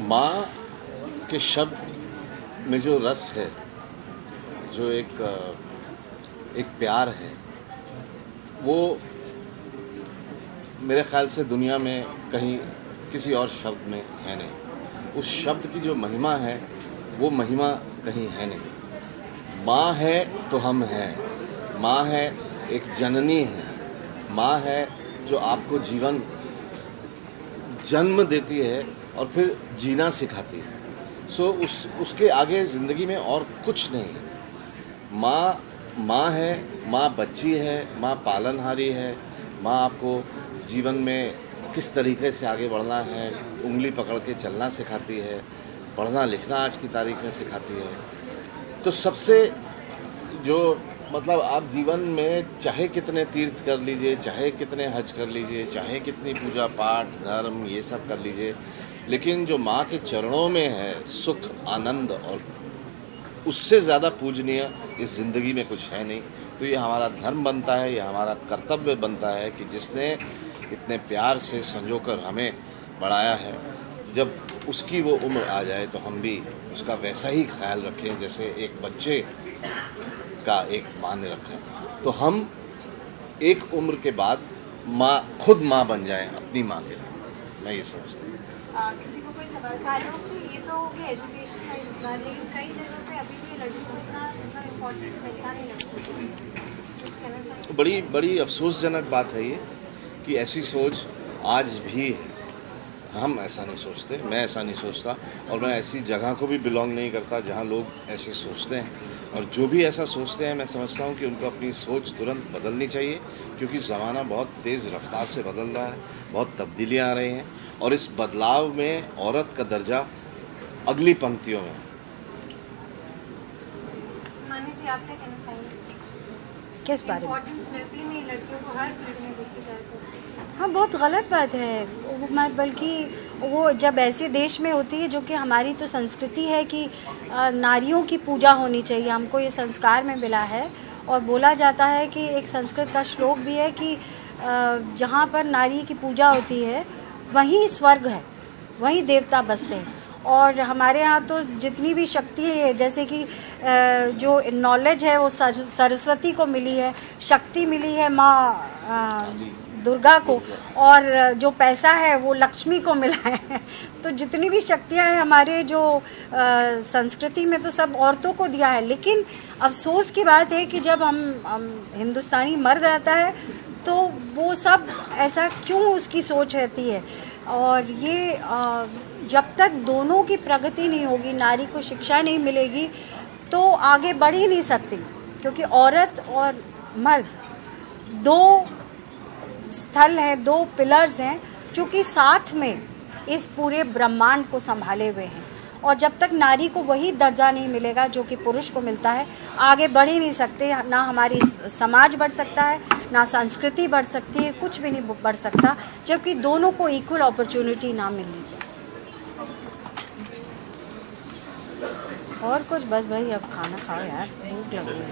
माँ के शब्द में जो रस है, जो एक प्यार है, वो मेरे ख्याल से दुनिया में कहीं किसी और शब्द में है नहीं। उस शब्द की जो महिमा है वो महिमा कहीं है नहीं। माँ है तो हम हैं। माँ है, एक जननी है। माँ है जो आपको जन्म देती है और फिर जीना सिखाती है। उसके आगे ज़िंदगी में और कुछ नहीं। माँ है, माँ बच्ची है, माँ पालनहारी है। माँ आपको जीवन में किस तरीके से आगे बढ़ना है उंगली पकड़ के चलना सिखाती है, पढ़ना लिखना आज की तारीख में सिखाती है। तो सबसे जो मतलब आप जीवन में चाहे कितने तीर्थ कर लीजिए, चाहे कितने हज कर लीजिए, चाहे कितनी पूजा पाठ धर्म ये सब कर लीजिए, लेकिन जो माँ के चरणों में है सुख आनंद, और उससे ज़्यादा पूजनीय इस ज़िंदगी में कुछ है नहीं। तो ये हमारा धर्म बनता है, ये हमारा कर्तव्य बनता है कि जिसने इतने प्यार से संजोकर हमें बढ़ाया है, जब उसकी वो उम्र आ जाए तो हम भी उसका वैसा ही ख्याल रखें जैसे एक बच्चे का एक माँ ने रखा है। तो हम एक उम्र के बाद खुद माँ बन जाएं अपनी माँ के लिए। मैं ये समझता हूँ। किसी को कोई सवाल ये तो हो गया एजुकेशन का इतना, लेकिन कई जगहों पे अभी भी लड़कियों को इतना इम्पोर्टेंस मिलता नहीं लगता। तो बड़ी अफसोसजनक बात है ये कि ऐसी सोच आज भी है। हम ऐसा नहीं सोचते, मैं ऐसा नहीं सोचता, और मैं ऐसी जगह को भी बिलोंग नहीं करता जहाँ लोग ऐसे सोचते हैं। और जो भी ऐसा सोचते हैं, मैं समझता हूँ कि उनको अपनी सोच तुरंत बदलनी चाहिए, क्योंकि ज़माना बहुत तेज़ रफ्तार से बदल रहा है, बहुत तब्दीलियाँ आ रही हैं, और इस बदलाव में औरत का दर्जा अगली पंक्तियों में है। मानी जी, आप क्या कहना चाहेंगे? किस बारे में? इम्पोर्टेंस मिलती नहीं लड़कियों को हर फील्ड में देखी जाए तो? हाँ, बहुत गलत बात है। बल्कि वो जब ऐसे देश में होती है, जो कि हमारी तो संस्कृति है कि नारियों की पूजा होनी चाहिए, हमको ये संस्कार में मिला है। और बोला जाता है कि एक संस्कृत का श्लोक भी है कि जहाँ पर नारी की पूजा होती है वहीं स्वर्ग है, वहीं देवता बसते हैं। और हमारे यहाँ तो जितनी भी शक्ति है, जैसे कि जो नॉलेज है वो सरस्वती को मिली है, शक्ति मिली है माँ दुर्गा को, और जो पैसा है वो लक्ष्मी को मिला है। तो जितनी भी शक्तियाँ हैं हमारे जो संस्कृति में, तो सब औरतों को दिया है। लेकिन अफसोस की बात है कि जब हम हिंदुस्तानी मर्द आता है तो वो सब ऐसा क्यों उसकी सोच रहती है। और ये जब तक दोनों की प्रगति नहीं होगी, नारी को शिक्षा नहीं मिलेगी, तो आगे बढ़ ही नहीं सकती। क्योंकि औरत और मर्द दो स्थल हैं, दो पिलर्स हैं, जो कि साथ में इस पूरे ब्रह्मांड को संभाले हुए हैं। और जब तक नारी को वही दर्जा नहीं मिलेगा जो कि पुरुष को मिलता है, आगे बढ़ ही नहीं सकते। ना हमारी समाज बढ़ सकता है, ना संस्कृति बढ़ सकती है, कुछ भी नहीं बढ़ सकता जबकि दोनों को इक्वल अपॉर्चुनिटी ना मिलनी चाहिए। और कुछ बस भाई, अब खाना खाओ यार, भूख लग रही है।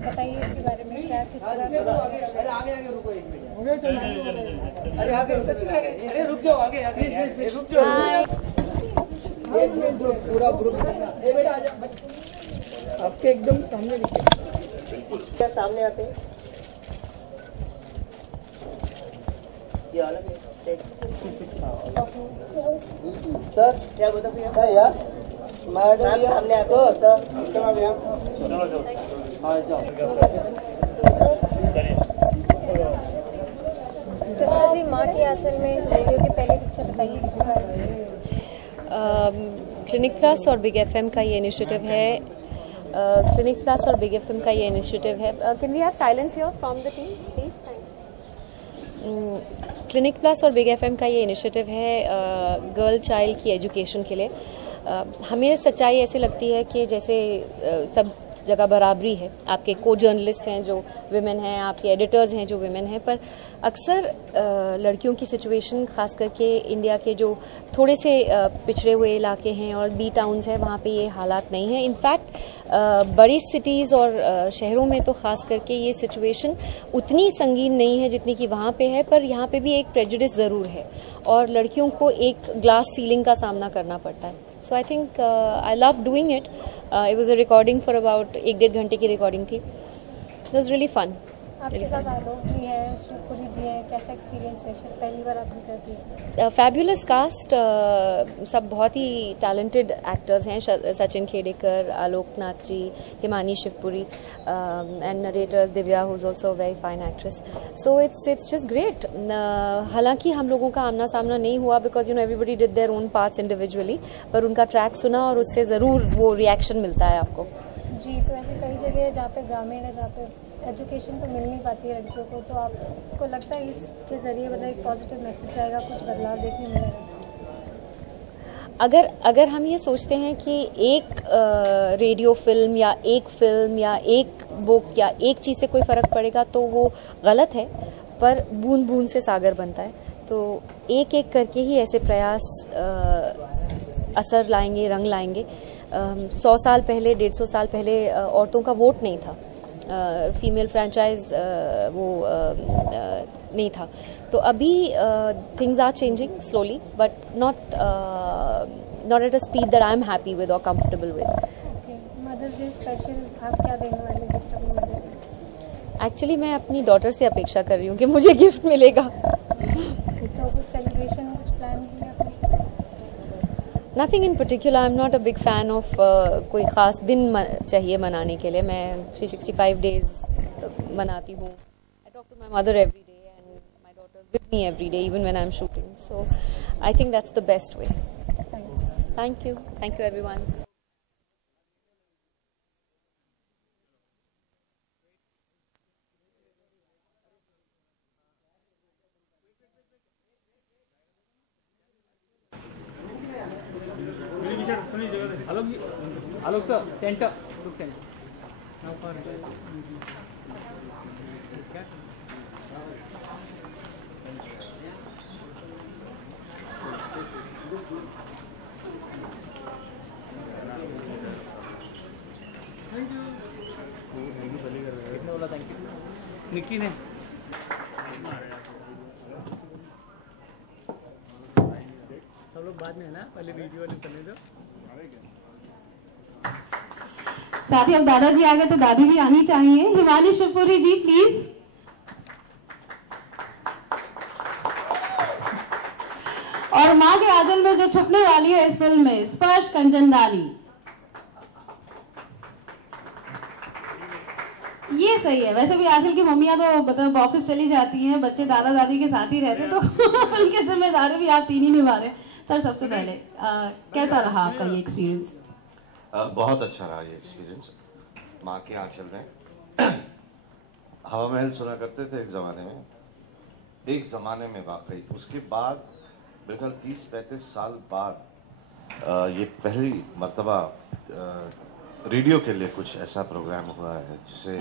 बताइए इसके बारे में क्या क्या किस तरह आगे रुको एक मिनट, अरे आगे सच में अरे रुक जाओ, आगे प्लीज रुक जाओ, पूरा ग्रुप बेटा आ जाओ, आपके एकदम सामने दिखे, बिल्कुल क्या सामने आते हैं ये अलग है सर, क्या बता भैया यार मैडम सामने आते हैं सर आ जाओ। कृष्णा जी, माँ के आंचल में रेडियो की पहली पिक्चर बताइए किसके बारे में? क्लिनिक प्लस और बिग एफएम का ये इनिशिएटिव है। क्लिनिक प्लस और बिग एफएम का ये इनिशिएटिव है। Can we have silence here from the team please, thanks. Clinic Plus और बिग एफएम का ये इनिशिएटिव है गर्ल चाइल्ड की एजुकेशन के लिए। हमें सच्चाई ऐसी लगती है कि जैसे सब जगह बराबरी है, आपके को जर्नलिस्ट हैं जो विमेन हैं, आपके एडिटर्स हैं जो विमेन हैं, पर अक्सर लड़कियों की सिचुएशन खास करके इंडिया के जो थोड़े से पिछड़े हुए इलाके हैं और बी टाउन्स हैं वहाँ पे ये हालात नहीं है। इनफैक्ट बड़ी सिटीज़ और शहरों में तो खास करके ये सिचुएशन उतनी संगीन नहीं है जितनी कि वहाँ पे है, पर यहाँ पे भी एक प्रेजुडिस ज़रूर है और लड़कियों को एक ग्लास सीलिंग का सामना करना पड़ता है। So I think I love doing it. It was a recording for about 1-1.5 घंटे की रिकॉर्डिंग थी. It was really fun. आपके साथ आलोक जी हैं, शिवपुरी जी हैं, कैसा एक्सपीरियंस है? पहली बार आपने करती है? फैबुलस कास्ट, सब बहुत ही टैलेंटेड एक्टर्स हैं। Sachin Khedekar, Alok Nath ji, Himani Shivpuri and narrators Divya who is also very fine actress. So it's just great. हालांकि हम लोगों का आमना सामना नहीं हुआ because everybody did their own parts individually, पर उनका ट्रैक सुना और उससे ज़रूर वो रिएक्शन मिलता है आपको। जी, तो ऐसी कई जगह है जहाँ पे ग्रामीण है, जहाँ पे एजुकेशन तो मिल नहीं पाती है लड़कियों को, तो आपको लगता है इसके ज़रिए मतलब एक पॉजिटिव मैसेज आएगा, कुछ बदलाव देखने मिलेगा? अगर हम ये सोचते हैं कि एक रेडियो फिल्म या एक बुक या एक चीज़ से कोई फ़र्क पड़ेगा तो वो गलत है, पर बूंद बूंद से सागर बनता है। तो एक एक करके ही ऐसे प्रयास असर लाएंगे, रंग लाएंगे। 100 साल पहले, 150 साल पहले औरतों का वोट नहीं था, फीमेल फ्रेंचाइज नहीं था। तो अभी things are changing slowly but not at a speed that I am happy with और comfortable with. Mother's Day special आप क्या देने वाले गिफ्ट अपनी मदर को? एक्चुअली मैं अपनी डॉटर से अपेक्षा कर रही हूँ कि मुझे गिफ्ट मिलेगा। तो कुछ सेलिब्रेशन, कुछ प्लान किया आपने? Nothing in particular. I am not a big fan of कोई ख़ास दिन चाहिए मनाने के लिए। मैं 365 डेज मनाती हूँ। I talk to my mother every day and my daughter with me every day even when I am shooting. So I think that's the best way. Thank you everyone. Alok sir centre, look centre. Thank you Nikki ने। सब लोग बाद में है ना, पहले video वाले करने दो। साथ ही अब दादाजी आ गए तो दादी भी आनी चाहिए। हिमानी शिवपुरी जी प्लीज। और माँ के आंचल में जो छुपने वाली है इस फिल्म में, स्पर्श कंचनदानी। ये सही है। वैसे भी आजकल की मम्मियां तो मतलब ऑफिस चली जाती हैं, बच्चे दादा दादी के साथ ही रहते, तो उनकी जिम्मेदारी भी आप तीन ही निभा रहे। सर सबसे पहले कैसा रहा आपका ये एक्सपीरियंस? बहुत अच्छा रहा ये एक्सपीरियंस। माँ के आंचल में हवा महल सुना करते थे एक ज़माने में वाकई। उसके बाद बिल्कुल 30-35 साल बाद ये पहली मर्तबा रेडियो के लिए कुछ ऐसा प्रोग्राम हुआ है जिसे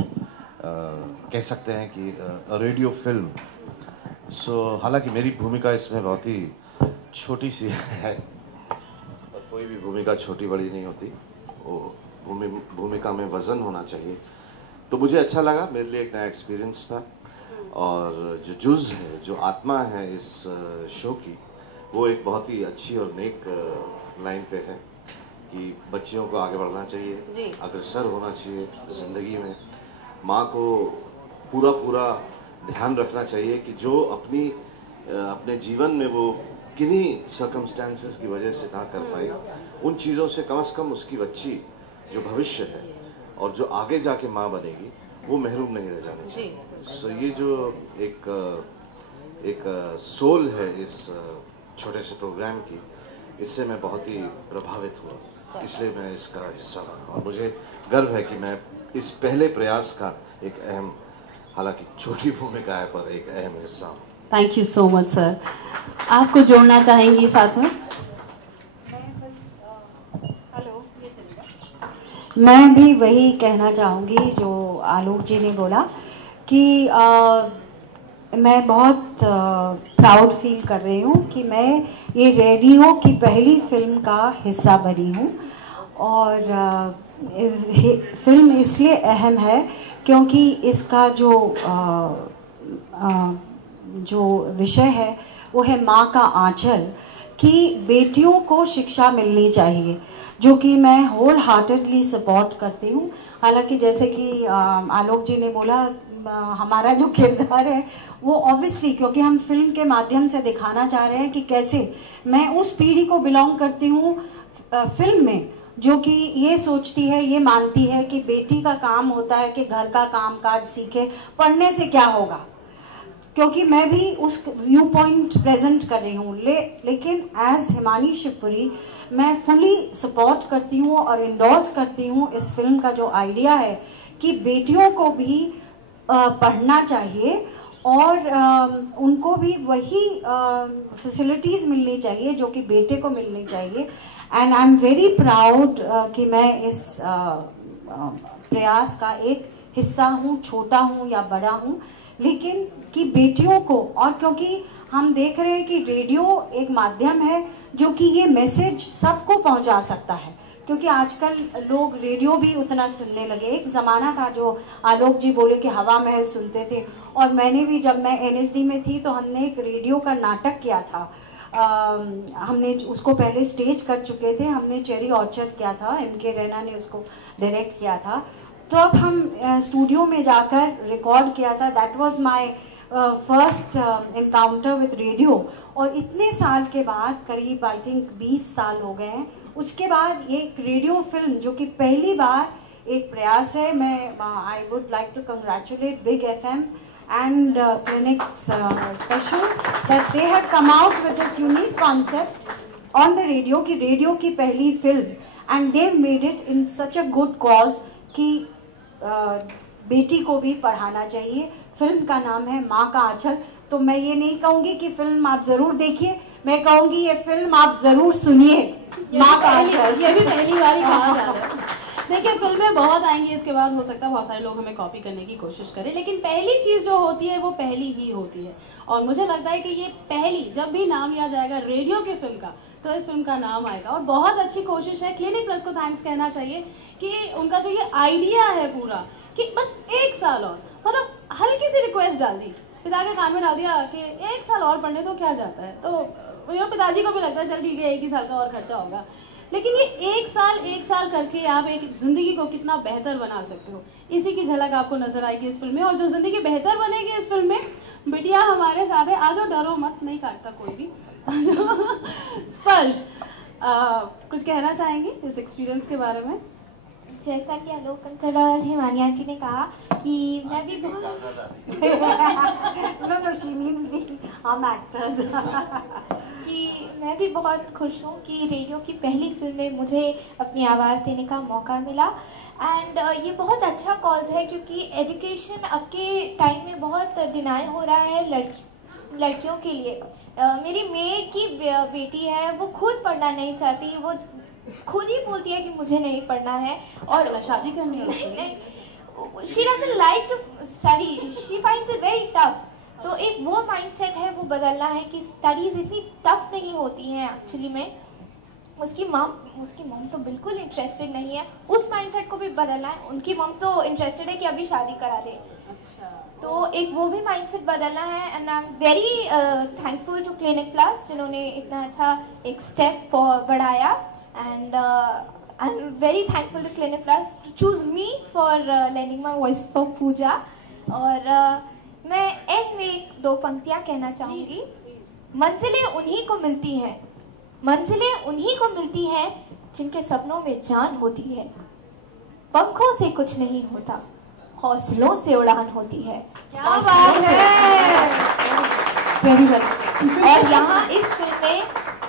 कह सकते हैं कि रेडियो फिल्म। हालांकि मेरी भूमिका इसमें बहुत ही छोटी सी है और कोई भी भूमिका छोटी बड़ी नहीं होती, वो भूमिका में वजन होना चाहिए। तो मुझे अच्छा लगा, मेरे लिए एक नया एक्सपीरियंस था। और जो जुज़ है, जो आत्मा है इस शो की, वो एक बहुत ही अच्छी और नेक लाइन पे है कि बच्चियों को आगे बढ़ना चाहिए, अग्रसर होना चाहिए ज़िंदगी में। माँ को पूरा ध्यान रखना चाहिए कि जो अपने जीवन में वो किन्हीं सर्कमस्टेंसेस की वजह से ना कर पाई, उन चीज़ों से कम उसकी बच्ची जो भविष्य है और जो आगे जाके माँ बनेगी, वो महरूम नहीं रह जानी चाहिए। सो ये जो एक सोल है इस छोटे से प्रोग्राम की, इससे मैं बहुत ही प्रभावित हुआ, इसलिए मैं इसका हिस्सा बना। और मुझे गर्व है कि मैं इस पहले प्रयास का एक अहम, हालांकि छोटी भूमिका है, पर एक अहम हिस्सा हूँ। Thank you so much sir. आपको जोड़ना चाहेंगी साथ में? मैं भी वही कहना चाहूँगी जो आलोक जी ने बोला कि मैं बहुत प्राउड फील कर रही हूँ कि मैं ये रेडियो की पहली फिल्म का हिस्सा बनी हूँ। और फिल्म इसलिए अहम है क्योंकि इसका जो विषय है वो है माँ का आंचल, कि बेटियों को शिक्षा मिलनी चाहिए, जो कि मैं होल हार्टेडली सपोर्ट करती हूँ। हालांकि जैसे कि आलोक जी ने बोला, हमारा जो किरदार है वो ऑब्वियसली, क्योंकि हम फिल्म के माध्यम से दिखाना चाह रहे हैं कि कैसे मैं उस पीढ़ी को बिलोंग करती हूँ फिल्म में, जो कि ये सोचती है, ये मानती है कि बेटी का काम होता है कि घर का काम काज सीखे, पढ़ने से क्या होगा। क्योंकि मैं भी उस व्यू पॉइंट प्रेजेंट कर रही हूँ, लेकिन एज हिमानी शिवपुरी मैं फुली सपोर्ट करती हूँ और इंडोर्स करती हूँ इस फिल्म का जो आइडिया है कि बेटियों को भी पढ़ना चाहिए और उनको भी वही फैसिलिटीज़ मिलनी चाहिए जो कि बेटे को मिलनी चाहिए। And I am very proud कि मैं इस प्रयास का एक हिस्सा हूँ, छोटा हूँ या बड़ा हूँ, लेकिन कि बेटियों को, और क्योंकि हम देख रहे हैं कि रेडियो एक माध्यम है जो कि ये मैसेज सबको पहुंचा सकता है, क्योंकि आजकल लोग रेडियो भी उतना सुनने लगे। एक ज़माना था जो आलोक जी बोले कि हवा महल सुनते थे, और मैंने भी, जब मैं NSD में थी तो हमने एक रेडियो का नाटक किया था। हमने उसको पहले स्टेज कर चुके थे, हमने चेरी ऑर्चर्ड किया था, MK रैना ने उसको डायरेक्ट किया था। तो अब हम स्टूडियो में जाकर रिकॉर्ड किया था। That was my first encounter with radio. और इतने साल के बाद, करीब आई थिंक 20 साल हो गए हैं, उसके बाद ये रेडियो फिल्म जो कि पहली बार एक प्रयास है। मैं I would like to congratulate Big FM and Clinics Special that they have come out with this unique concept on the radio, कि रेडियो की पहली film, and they've made it in such a good cause कि बेटी को भी पढ़ाना चाहिए। Film का नाम है माँ का आंचल। तो मैं ये नहीं कहूँगी कि फिल्म आप जरूर देखिए, मैं कहूँगी ये फिल्म आप जरूर सुनिए, माँ का आंचल। ये भी पहली बार ही कहा जा रहा है। देखिए, फिल्में बहुत आएंगी, इसके बाद हो सकता है बहुत सारे लोग हमें कॉपी करने की कोशिश करें, लेकिन पहली चीज जो होती है वो पहली ही होती है। और मुझे लगता है कि ये पहली, जब भी नाम लिया जाएगा रेडियो की फिल्म का, तो इस फिल्म का नाम आएगा। और बहुत अच्छी कोशिश है, क्लिनिक प्लस को थैंक्स कहना चाहिए कि उनका जो ये आइडिया है पूरा, कि बस 1 साल और, मतलब हल्की सी रिक्वेस्ट डाल दी, पिता के कान में डाल दिया कि 1 साल और पढ़ने तो क्या जाता है। तो पिताजी को भी लगता है चल ठीक है, 1 ही साल का और खर्चा होगा, लेकिन ये 1 साल करके आप एक जिंदगी को कितना बेहतर बना सकते हो, इसी की झलक आपको नजर आएगी इस फिल्म में। और जो जिंदगी बेहतर बनेगी इस फिल्म में, बिटिया हमारे साथ है, आ जाओ, डरो मत, नहीं काटता कोई भी। स्पर्श, कुछ कहना चाहेंगे इस एक्सपीरियंस के बारे में? जैसा कि आलोक अंकल और हिमानी आंटी ने कहा कि मैं भी कि मैं भी बहुत खुश हूँ कि रेडियो की पहली फिल्म में मुझे अपनी आवाज़ देने का मौका मिला। एंड ये बहुत अच्छा कॉज है, क्योंकि एजुकेशन अब के टाइम में बहुत डिनाई हो रहा है लड़कियों के लिए। मेरी मेड की बेटी है, वो खुद पढ़ना नहीं चाहती, वो खुद ही बोलती है कि मुझे नहीं पढ़ना है और शादी करनी है। She doesn't like to study. She finds it very tough. तो एक वो माइंडसेट है, वो बदलना है कि स्टडीज इतनी टफ नहीं होती हैं एक्चुअली में। उसकी मॉम तो बिल्कुल इंटरेस्टेड नहीं है, उस माइंडसेट को भी बदलना है। उनकी मॉम तो इंटरेस्टेड है कि अभी शादी करा दे, तो एक वो भी माइंडसेट बदलना है। And I am very thankful to Clinic Plus जिन्होंने इतना अच्छा एक स्टेप बढ़ाया। And I am very thankful to Clinic Plus to choose me for lending my voice for Pooja. और मैं एंड में 2 पंक्तियां कहना चाहूंगी। मंजिलें उन्हीं को मिलती हैं, मंजिलें उन्हीं को मिलती हैं जिनके सपनों में जान होती है। पंखों से कुछ नहीं होता, हौसलों से उड़ान होती है। क्या बात है, वेरी वेल। और यहाँ इस फिल्म में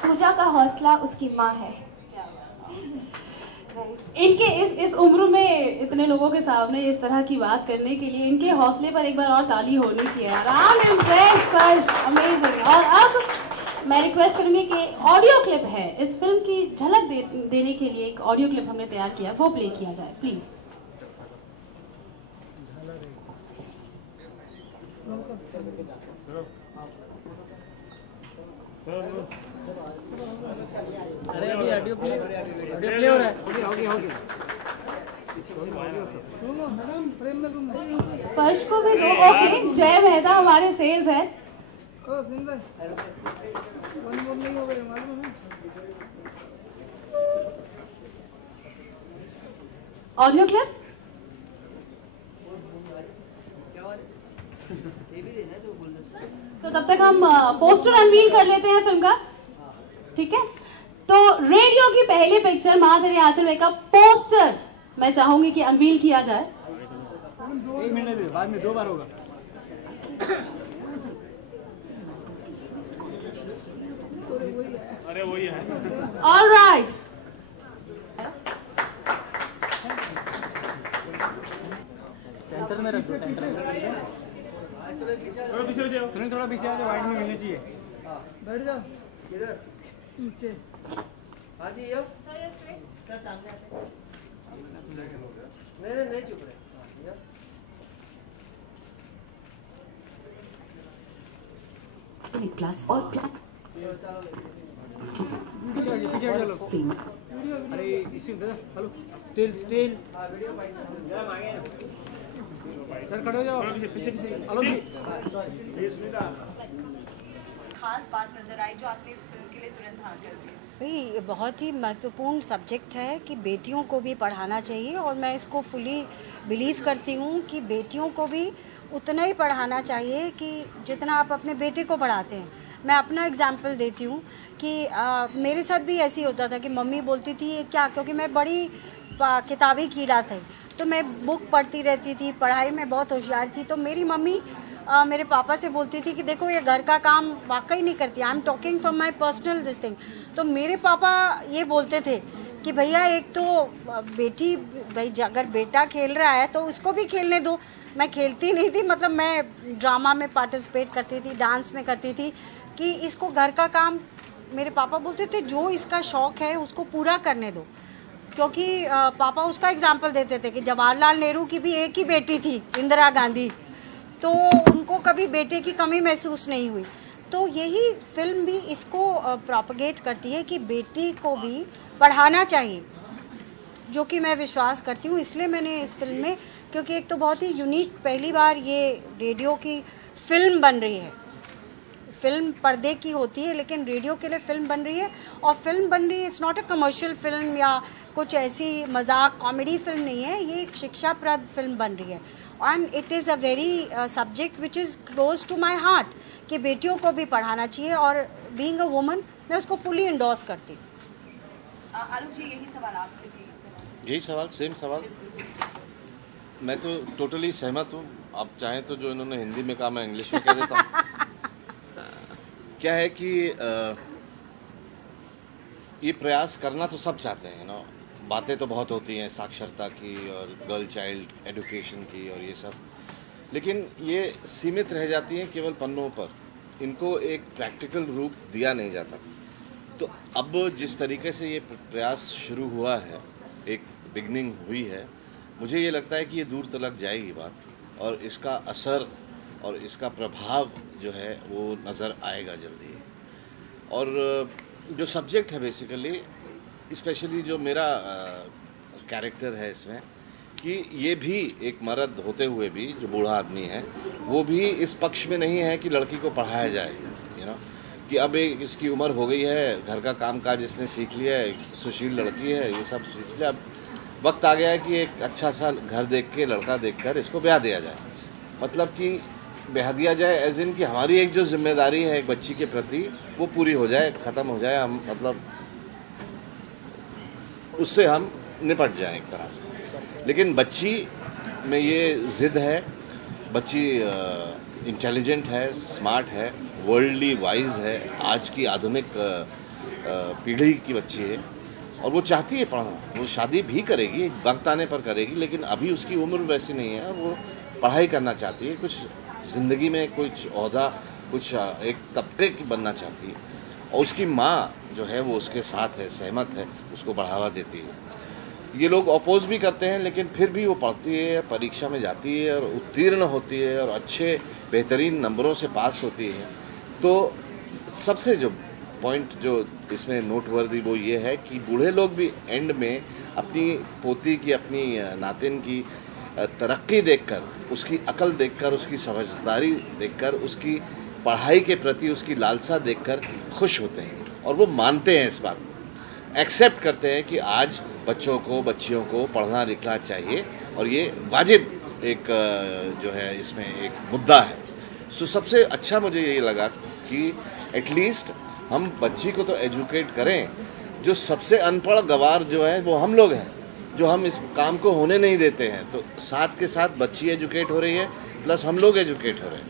पूजा का हौसला उसकी माँ है। इनके इस उम्र में इतने लोगों के सामने इस तरह की बात करने के लिए इनके हौसले पर एक बार और ताली होनी चाहिए यार। I am impressed, amazing. और अब मैं रिक्वेस्ट करूंगी कि ऑडियो क्लिप है, इस फिल्म की झलक देने के लिए एक ऑडियो क्लिप हमने तैयार किया, वो प्ले किया जाए प्लीज। अरे अभी ऑडियो प्ले हो रहा है। स्पर्श को भी दो। ओके, जय मेहता हमारे सेल्स है। ऑडियो क्लिप तो तब तक हम पोस्टर अनवील कर लेते हैं फिल्म का, ठीक है? तो रेडियो की पहली पिक्चर माँ तेरे आंचल में का पोस्टर मैं चाहूंगी कि अनवील किया जाए। 1 मिनट बाद में 2 बार होगा। अरे वही है। ऑल राइट, सेंटर में रखो, सेंटर में। थोड़ा पीछे हो जाओ, थोड़ा पीछे आ जाओ, वाइड में मिलनी चाहिए। बैठ जाओ किधर नीचे। हाँ जी, यो सर सामने आते। नहीं चुप रहे। क्लास और पीछे चलो। अरे इसी हेलो स्टिल सर खड़े हो जाओ, पीछे हेलो जी। खास बात नजर आई जो आपने इस फिल्म के लिए तुरंत हाँ कर दी? भाई बहुत ही महत्वपूर्ण सब्जेक्ट है कि बेटियों को भी पढ़ाना चाहिए, और मैं इसको फुली बिलीव करती हूँ कि बेटियों को भी उतना ही पढ़ाना चाहिए कि जितना आप अपने बेटे को पढ़ाते हैं। मैं अपना एग्जाम्पल देती हूँ कि मेरे साथ भी ऐसे ही होता था कि मम्मी बोलती थी ये क्या, क्योंकि मैं बड़ी किताबी कीड़ा थी, तो मैं बुक पढ़ती रहती थी, पढ़ाई में बहुत होशियार थी। तो मेरी मम्मी मेरे पापा से बोलती थी कि देखो ये घर का काम वाकई नहीं करती। I am talking from my personal this thing. तो मेरे पापा ये बोलते थे कि भैया एक तो बेटी, भाई अगर बेटा खेल रहा है तो उसको भी खेलने दो। मैं खेलती नहीं थी, मतलब मैं ड्रामा में पार्टिसिपेट करती थी, डांस में करती थी, कि इसको घर का काम, मेरे पापा बोलते थे जो इसका शौक है उसको पूरा करने दो। क्योंकि पापा उसका एग्जाम्पल देते थे कि जवाहरलाल नेहरू की भी एक ही बेटी थी, इंदिरा गांधी, तो उनको कभी बेटे की कमी महसूस नहीं हुई। तो यही फिल्म भी इसको प्रोपगेट करती है कि बेटी को भी पढ़ाना चाहिए, जो कि मैं विश्वास करती हूँ। इसलिए मैंने इस फिल्म में, क्योंकि एक तो बहुत ही यूनिक, पहली बार ये रेडियो की फिल्म बन रही है। फिल्म पर्दे की होती है लेकिन रेडियो के लिए फिल्म बन रही है, और फिल्म बन रही है, it's not a commercial film या कुछ ऐसी मजाक कॉमेडी फिल्म नहीं है, ये एक शिक्षाप्रद फिल्म बन रही है। And it is a very subject which is close to my heart कि बेटियों को भी पढ़ाना चाहिए, और बीइंग अ वुमन मैं उसको फुली इंडोर्स करती हूँ। आलोक जी, यही सवाल आपसे भी। यही सवाल, सेम सवाल। मैं तो टोटली सहमत हूँ। आप चाहें तो जो इन्होंने हिंदी में कहा मैं इंग्लिश में कह देता हूँ। क्या है कि ये प्रयास करना तो सब चाहते हैं ना, बातें तो बहुत होती हैं साक्षरता की और गर्ल चाइल्ड एजुकेशन की और ये सब, लेकिन ये सीमित रह जाती हैं केवल पन्नों पर, इनको एक प्रैक्टिकल रूप दिया नहीं जाता। तो अब जिस तरीके से ये प्रयास शुरू हुआ है, एक बिगनिंग हुई है, मुझे ये लगता है कि ये दूर तक जाएगी बात, और इसका असर और इसका प्रभाव जो है वो नज़र आएगा जल्दी। और जो सब्जेक्ट है बेसिकली स्पेशली जो मेरा कैरेक्टर है इसमें, कि ये भी एक मर्द होते हुए भी, जो बूढ़ा आदमी है, वो भी इस पक्ष में नहीं है कि लड़की को पढ़ाया जाए, कि अब एक इसकी उम्र हो गई है, घर का काम काज इसने सीख लिया है, सुशील लड़की है, ये सब सीख लिया, अब वक्त आ गया है कि एक अच्छा सा घर देख के, लड़का देखकर इसको ब्याह दिया जाए। मतलब कि ब्याह दिया जाए एज इन कि हमारी एक जो जिम्मेदारी है एक बच्ची के प्रति वो पूरी हो जाए, ख़त्म हो जाए, हम मतलब उससे हम निपट जाएं एक तरह से। लेकिन बच्ची में ये ज़िद है, बच्ची इंटेलिजेंट है, स्मार्ट है, वर्ल्डली वाइज है, आज की आधुनिक पीढ़ी की बच्ची है और वो चाहती है पढ़ना। वो शादी भी करेगी, वक्त आने पर करेगी, लेकिन अभी उसकी उम्र वैसी नहीं है और वो पढ़ाई करना चाहती है, कुछ ज़िंदगी में कुछ ओहदा, कुछ एक तबके की बनना चाहती है। और उसकी माँ जो है वो उसके साथ है, सहमत है, उसको बढ़ावा देती है। ये लोग अपोज भी करते हैं, लेकिन फिर भी वो पढ़ती है, परीक्षा में जाती है और उत्तीर्ण होती है और अच्छे बेहतरीन नंबरों से पास होती है। तो सबसे जो पॉइंट जो इसमें नोटवर्दी वो ये है कि बूढ़े लोग भी एंड में अपनी पोती की, अपनी नातिन की तरक्की देखकर, उसकी अकल देखकर, उसकी समझदारी देखकर, उसकी पढ़ाई के प्रति उसकी लालसा देखकर खुश होते हैं और वो मानते हैं, इस बात को एक्सेप्ट करते हैं कि आज बच्चों को, बच्चियों को पढ़ना लिखना चाहिए और ये वाजिब एक जो है इसमें एक मुद्दा है। सो सबसे अच्छा मुझे ये लगा कि एटलीस्ट हम बच्ची को तो एजुकेट करें। जो सबसे अनपढ़ गवार जो है वो हम लोग हैं, जो हम इस काम को होने नहीं देते हैं। तो साथ के साथ बच्ची एजुकेट हो रही है, प्लस हम लोग एजुकेट हो रहे हैं।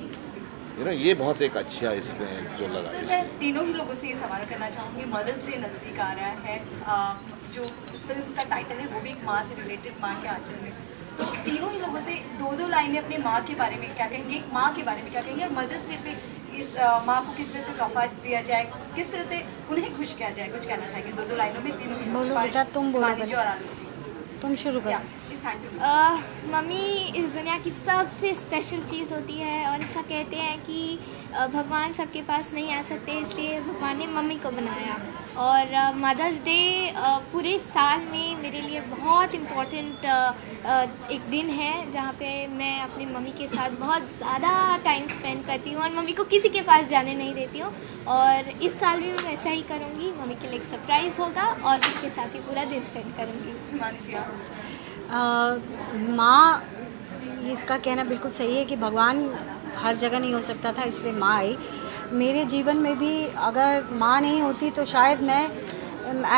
ये बहुत एक अच्छा इसमें जो लगा। मैं तीनों ही लोगों से ये सवाल करना चाहूँगी, मदर्स डे नज़दीक आ रहा है, जो फिल्म का टाइटल है वो भी एक माँ से रिलेटेड, माँ के आंचल में। तो तीनों ही लोगों से दो लाइनें अपनी माँ के बारे में क्या कहेंगे, एक माँ के बारे में क्या कहेंगे, मदर्स डे पे इस माँ को किस तरह से तोहफा दिया जाए, किस तरह से उन्हें खुश किया जाए, कुछ कहना चाहेंगे दो लाइनों में तीनों ही। बोलो बेटा, तुम बोलो, और आलू जी तुम शुरू करो। मम्मी इस दुनिया की सबसे स्पेशल चीज़ होती है और ऐसा कहते हैं कि भगवान सबके पास नहीं आ सकते, इसलिए भगवान ने मम्मी को बनाया। और मदर्स डे पूरे साल में मेरे लिए बहुत इम्पोर्टेंट एक दिन है, जहाँ पे मैं अपनी मम्मी के साथ बहुत ज़्यादा टाइम स्पेंड करती हूँ और मम्मी को किसी के पास जाने नहीं देती हूँ। और इस साल भी मैं वैसा ही करूँगी, मम्मी के लिए एक सरप्राइज़ होगा और उसके साथ ही पूरा दिन स्पेंड करूँगी। माँ, इसका कहना बिल्कुल सही है कि भगवान हर जगह नहीं हो सकता था, इसलिए माँ आई। मेरे जीवन में भी अगर माँ नहीं होती तो शायद मैं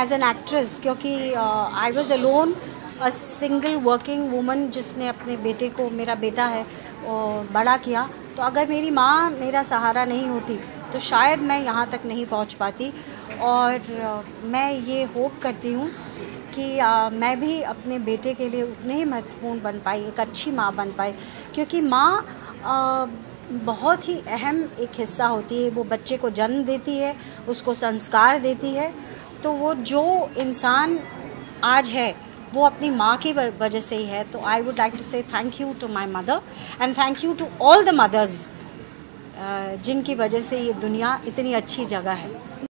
एज एन एक्ट्रेस, क्योंकि I was alone, a single working woman जिसने अपने बेटे को, मेरा बेटा है, और बड़ा किया। तो अगर मेरी माँ मेरा सहारा नहीं होती तो शायद मैं यहाँ तक नहीं पहुँच पाती। और मैं ये होप करती हूँ कि मैं भी अपने बेटे के लिए उतने ही महत्वपूर्ण बन पाई, एक अच्छी माँ बन पाई, क्योंकि माँ बहुत ही अहम एक हिस्सा होती है। वो बच्चे को जन्म देती है, उसको संस्कार देती है। तो वो जो इंसान आज है वो अपनी माँ की वजह से ही है। तो I would like to say thank you to my mother and thank you to all the mothers जिनकी वजह से ये दुनिया इतनी अच्छी जगह है।